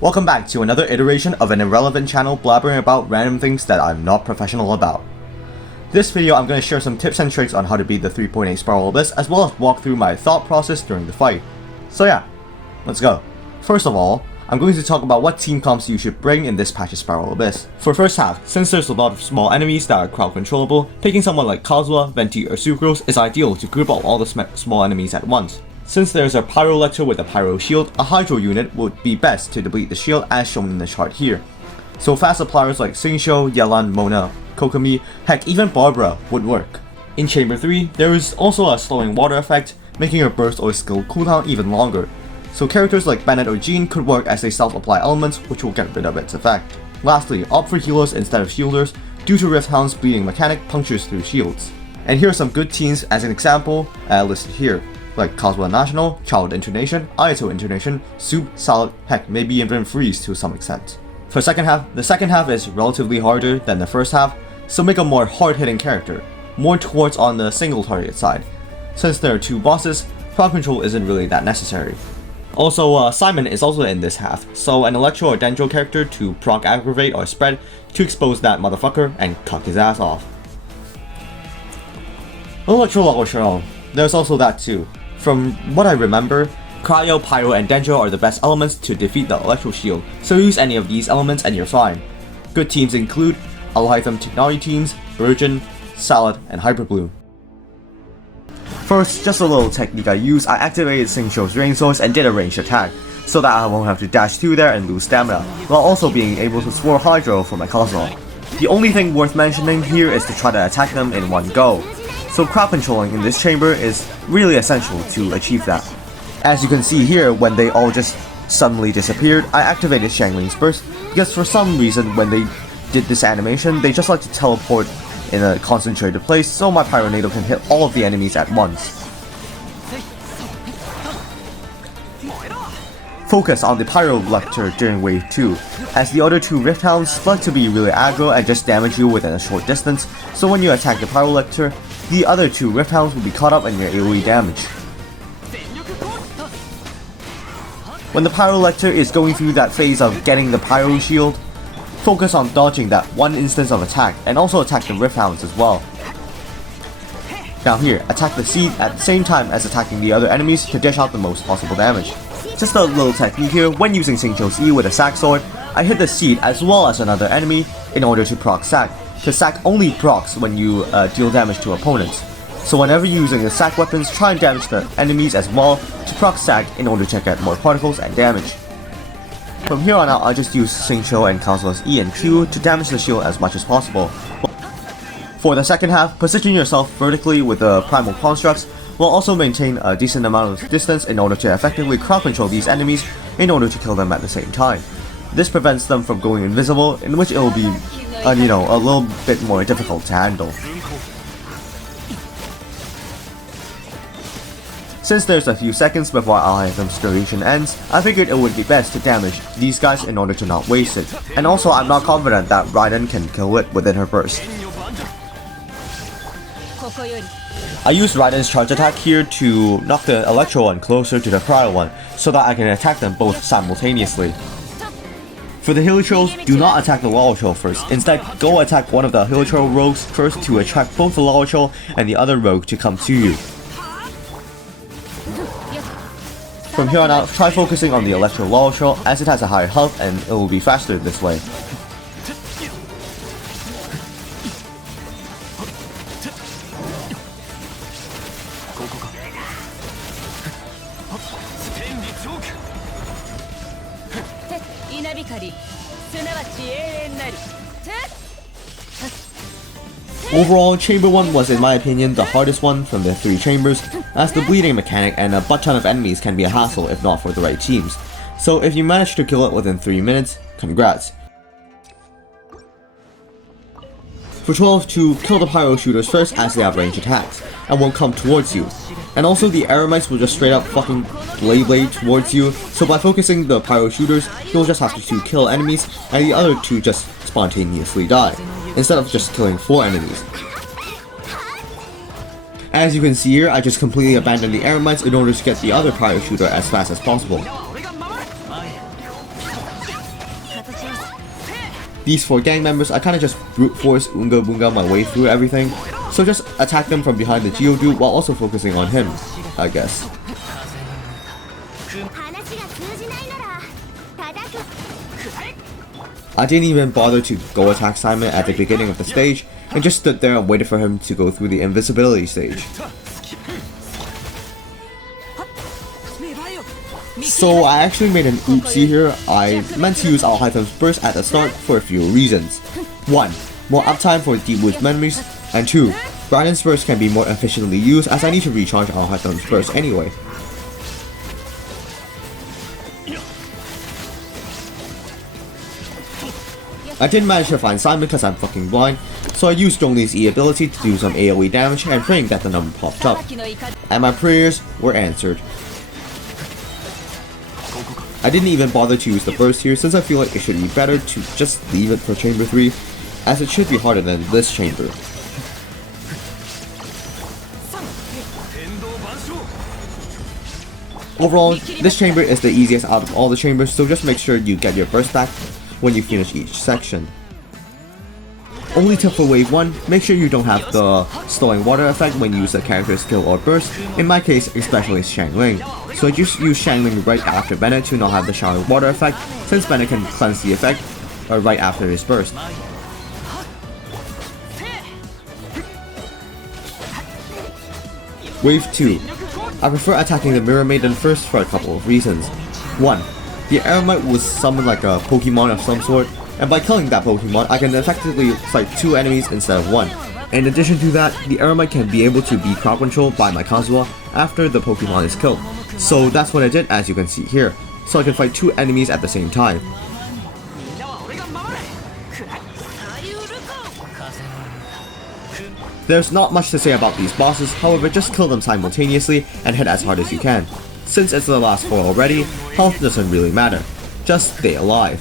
Welcome back to another iteration of an irrelevant channel blabbering about random things that I'm not professional about. This video I'm going to share some tips and tricks on how to beat the 3.8 Spiral Abyss, as well as walk through my thought process during the fight. So yeah, let's go. First of all, I'm going to talk about what team comps you should bring in this patch's Spiral Abyss. For first half, since there's a lot of small enemies that are crowd controllable, picking someone like Kauzha, Venti or Sucrose is ideal to group up all the small enemies at once. Since there's a Pyro Lecture with a Pyro Shield, a Hydro unit would be best to deplete the shield as shown in the chart here. So fast suppliers like Xingqiu, Yelan, Mona, Kokomi, heck even Barbara would work. In Chamber 3, there is also a slowing water effect, making your burst or skill cooldown even longer. So characters like Bennett or Jean could work as they self-apply elements, which will get rid of its effect. Lastly, opt for healers instead of shielders, due to Rifthounds' bleeding mechanic punctures through shields. And here are some good teams as an example listed here, like Kazuha National, Child Internation, Ayato Internation, Soup, Salad, heck maybe even Freeze to some extent. For second half, the second half is relatively harder than the first half, so make a more hard-hitting character, more towards on the single target side. Since there are two bosses, crowd control isn't really that necessary. Also, Simon is also in this half, so an Electro or Dendro character to proc aggravate or spread to expose that motherfucker and cut his ass off. Electro Laoshao, there's also that too. From what I remember, Cryo, Pyro, and Dendro are the best elements to defeat the Electro Shield, so use any of these elements and you're fine. Good teams include Alhaitham Technology teams, Virgin, Salad, and Hyperbloom. First, just a little technique I used, I activated Xingqiu's Rain Source and did a ranged attack, so that I won't have to dash through there and lose stamina, while also being able to swore Hydro for my Kauzha. The only thing worth mentioning here is to try to attack them in one go, so crowd controlling in this chamber is really essential to achieve that. As you can see here, when they all just suddenly disappeared, I activated Xiangling's burst, because for some reason when they did this animation, they just like to teleport in a concentrated place, so my Pyronado can hit all of the enemies at once. Focus on the Pyro Lecture during wave 2, as the other two Rifthounds like to be really aggro and just damage you within a short distance, so when you attack the Pyro Lecture, the other two Rifthounds will be caught up in your AoE damage. When the Pyro Lecture is going through that phase of getting the Pyro Shield, focus on dodging that one instance of attack and also attack the Rifthounds as well. Now here, attack the seed at the same time as attacking the other enemies to dish out the most possible damage. Just a little technique here, when using Xingqiu's E with a sack sword, I hit the seed as well as another enemy in order to proc sack, because sack only procs when you deal damage to opponents. So whenever you're using the sack weapons, try and damage the enemies as well to proc sack in order to get more particles and damage. From here on out, I just use Xingqiu and Kauzha's E and Q to damage the shield as much as possible. For the second half, position yourself vertically with the primal constructs, while also maintain a decent amount of distance in order to effectively crowd control these enemies in order to kill them at the same time. This prevents them from going invisible, in which it will be, a little bit more difficult to handle. Since there's a few seconds before Alhaitham's duration ends, I figured it would be best to damage these guys in order to not waste it. And also, I'm not confident that Raiden can kill it within her burst. I used Raiden's charge attack here to knock the Electro one closer to the Cryo one, so that I can attack them both simultaneously. For the Hilichurls, do not attack the Laochurl first. Instead, go attack one of the Hilichurl rogues first to attract both the Laochurl and the other rogue to come to you. From here on out, try focusing on the Electro Laochurl as it has a higher health and it will be faster this way. Overall, Chamber 1 was in my opinion the hardest one from the three chambers, as the bleeding mechanic and a butt ton of enemies can be a hassle if not for the right teams. So if you manage to kill it within 3 minutes, congrats. For 12 to kill the Pyro shooters first as they have ranged attacks, and won't come towards you. And also the Eremites will just straight up fucking blade towards you, so by focusing the Pyro shooters, you'll just have to kill enemies, and the other two just spontaneously die, instead of just killing 4 enemies. As you can see here, I just completely abandoned the Eremites in order to get the other Pyro shooter as fast as possible. these 4 gang members, I kinda just brute force Unga Bunga my way through everything, so just attack them from behind the Geodude while also focusing on him, I guess. I didn't even bother to go attack Simon at the beginning of the stage, and just stood there and waited for him to go through the invisibility stage. So I actually made an oopsie here. I meant to use Alhaitham's burst at the start for a few reasons. 1. More uptime for deep woods memories, and 2. Raiden's burst can be more efficiently used as I need to recharge Alhaitham's burst anyway. I didn't manage to find Simon because I'm fucking blind, so I used Zhongli's E ability to do some AoE damage and praying that the number popped up. And my prayers were answered. I didn't even bother to use the burst here since I feel like it should be better to just leave it for chamber 3, as it should be harder than this chamber. Overall, this chamber is the easiest out of all the chambers, so just make sure you get your burst back when you finish each section. Only tip for wave 1, make sure you don't have the slowing water effect when you use a character's skill or burst, in my case especially Xiangling. So I just use Xiangling right after Bennett to not have the showering water effect, since Bennett can cleanse the effect right after his burst. Wave 2. I prefer attacking the Mirror Maiden first for a couple of reasons. 1. The Eremite will summon like a Pokemon of some sort, and by killing that Pokemon, I can effectively fight 2 enemies instead of 1. In addition to that, the Eremite can be able to be crowd controlled by my Kazuha after the Pokemon is killed. So that's what I did, as you can see here, so I can fight 2 enemies at the same time. There's not much to say about these bosses, however just kill them simultaneously and hit as hard as you can. Since it's the last 4 already, health doesn't really matter, just stay alive.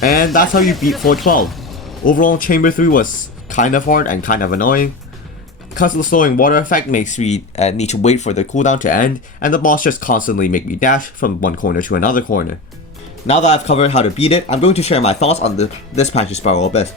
And that's how you beat 412. Overall, Chamber 3 was kind of hard and kind of annoying, because the slowing water effect makes me need to wait for the cooldown to end, and the boss just constantly make me dash from one corner to another corner. Now that I've covered how to beat it, I'm going to share my thoughts on this patch's Spiral Abyss.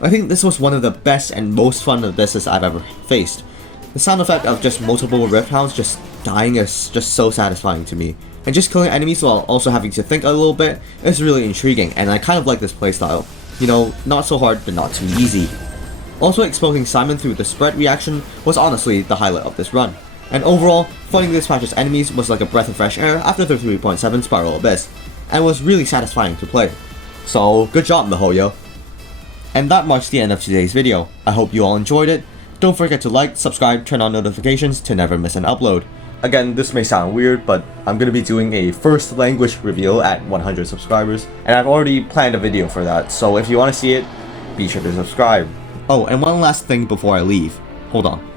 I think this was one of the best and most fun abysses I've ever faced. The sound effect of just multiple Rifthounds just dying is just so satisfying to me. And just killing enemies while also having to think a little bit is really intriguing, and I kind of like this playstyle. You know, not so hard but not too easy. Also, exposing Simon through the spread reaction was honestly the highlight of this run. And overall, fighting this patch's enemies was like a breath of fresh air after the 3.7 Spiral Abyss, and was really satisfying to play. So, good job miHoYo! And that marks the end of today's video. I hope you all enjoyed it. Don't forget to like, subscribe, turn on notifications to never miss an upload. Again, this may sound weird, but I'm going to be doing a first language reveal at 100 subscribers, and I've already planned a video for that, so if you want to see it, be sure to subscribe. Oh, and one last thing before I leave. Hold on.